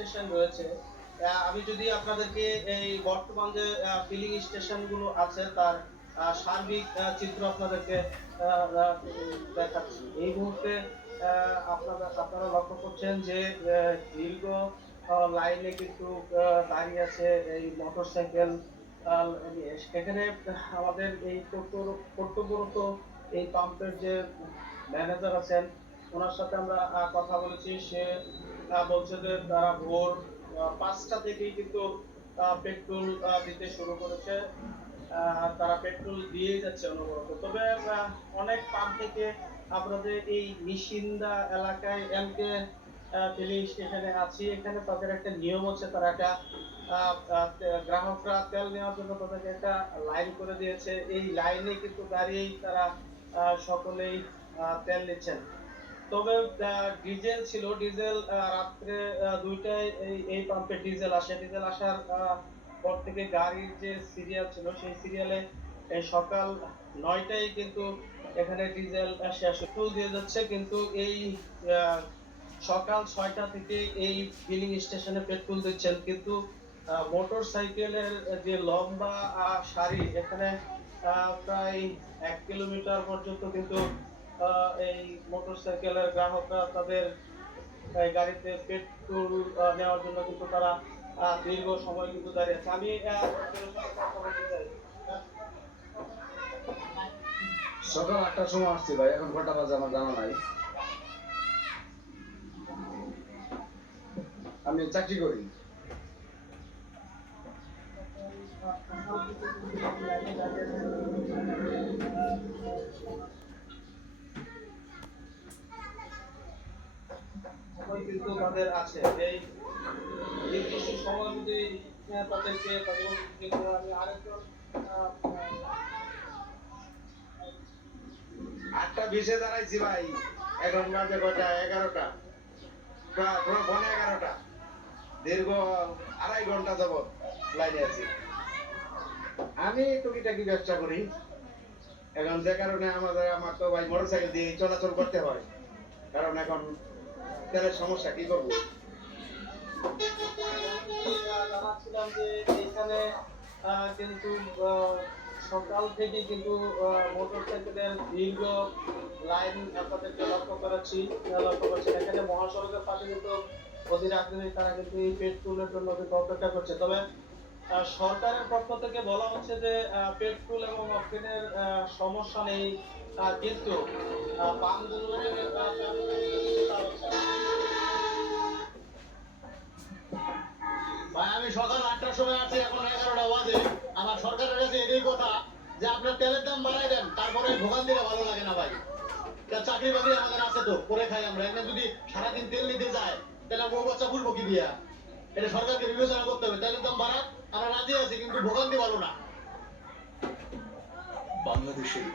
Station রয়েছে। আমি যদি আপনাদেরকে এই বর্তমান যে ফিলিং স্টেশন গুলো আছে তার সার্বিক চিত্র আপনাদেরকে আ আ দেখাচ্ছি। এই মুহূর্তে আপনারা লক্ষ্য করছেন যে দীর্ঘ লাইনে কিন্তু দাঁড়িয়ে আছে এই মোটরসাইকেল নিয়ে। এখানে আমাদের এই কর্তব্যরত এই পাম্পের যে ম্যানেজার আছেন, উনার সাথে আমরা কথা বলেছি। সে বলছে যে তারা ভোর ৫টা থেকেই কিন্তু পেট্রোল দিতে শুরু করেছে। তারা পেট্রোল দিয়েই যাচ্ছে অনবরত। তবে অনেক পাম্প থেকে আপনাদের এই নিশিন্দা এলাকায় এমকে ফিলিং স্টেশনে আছি। এখানে তাদের একটা নিয়ম হচ্ছে, তারা একটা আ আ তে গ্রাহকরা তেল নেওয়ার জন্য তাদেরকে একটা লাইন করে দিয়েছে। এই লাইনে কিন্তু দাঁড়িয়েই তারা সকলেই তেল নিচ্ছেন। তবে ডিজেল ছিল। ডিজেল রাত্রে ২ টায় এই পাম্পে ডিজেল আসে। ডিজেল আসার পর থেকে গাড়ির যে সিরিয়াল ছিল সেই সিরিয়ালে সকাল ৯ টায় কিন্তু এখানে ডিজেল শেষ ফুল দিয়ে যাচ্ছে। কিন্তু এই আ সকাল ৬টা থেকে এই ফিলিং স্টেশনে পেট্রোল দিচ্ছেন। কিন্তু মোটরসাইকেলের যে লম্বা সারি এখানে প্রায় ১ কিলোমিটার পর্যন্ত কিন্তু আ এই মোটরসাইকেলের গ্রাহকরা তাদের গাড়িতে পেট্রোল নেওয়ার জন্য কিন্তু তারা দীর্ঘ সময় কিন্তু দাঁড়িয়ে আছে। আমি আপনাদের সাথে কথা বলতে চাই। সকাল ৮টার সময় আসছি ভাই, এখন কটা বাজে আমার জানা নাই। আমি চাকরি করি। সময় কিন্তু তাদের আছে। এই নির্দিষ্ট সময় যদি তাদেরকে আমি আরেকজন আ ৮টা ২০-এ দাঁড়াইছি ভাই, এখন বাজে কয়টা? ১১টা, পৌনে ১১টা। দীর্ঘ ২.৫ ঘন্টা যাবৎ লাইনে আছি। আমি টুকিটাকি ব্যবসা করি। এখন যে কারণে আমার তো ভাই মোটরসাইকেল দিয়ে চলাচল করতে হয়, কারণ এখন তেলের সমস্যা, কি করবো। জানাচ্ছিলাম যে এখানে কিন্তু আ সকাল থেকেই কিন্তু মোটরসাইকেলের দীর্ঘ লাইন আপনাদেরকে লক্ষ্য করছেন। এখানে মহাসড়কের পাশে কিন্তু অধীর আগ্রহী তারা কিন্তু এই পেট্রোলের জন্য কিন্তু অপেক্ষা করছে। তবে সরকারের পক্ষ থেকে বলা হচ্ছে যে পেট্রোল এবং অকটেনের সমস্যা নেই। কিন্তু পাম্পগুলোতে ভাই আমি সকাল ৮টার সময় আসছি, এখন ১১টা বাজে। আমার সরকারের কাছে এটাই কথা যে আপনার তেলের দাম বাড়াই দেন, তারপরে ভোগান দিলে ভালো লাগে না ভাই। চাকরি বাকরি আমাদের আছে তো, করে খাই আমরা। এখানে যদি সারাদিন তেল নিতে যায় তাহলে বউ বাচ্চা ফুলবো কি দিয়া? এটা সরকারকে বিবেচনা করতে হবে। তেলের দাম বাড়াক, আমরা রাজি আছি, কিন্তু ভোগান্তি ভালো না। বাংলাদেশের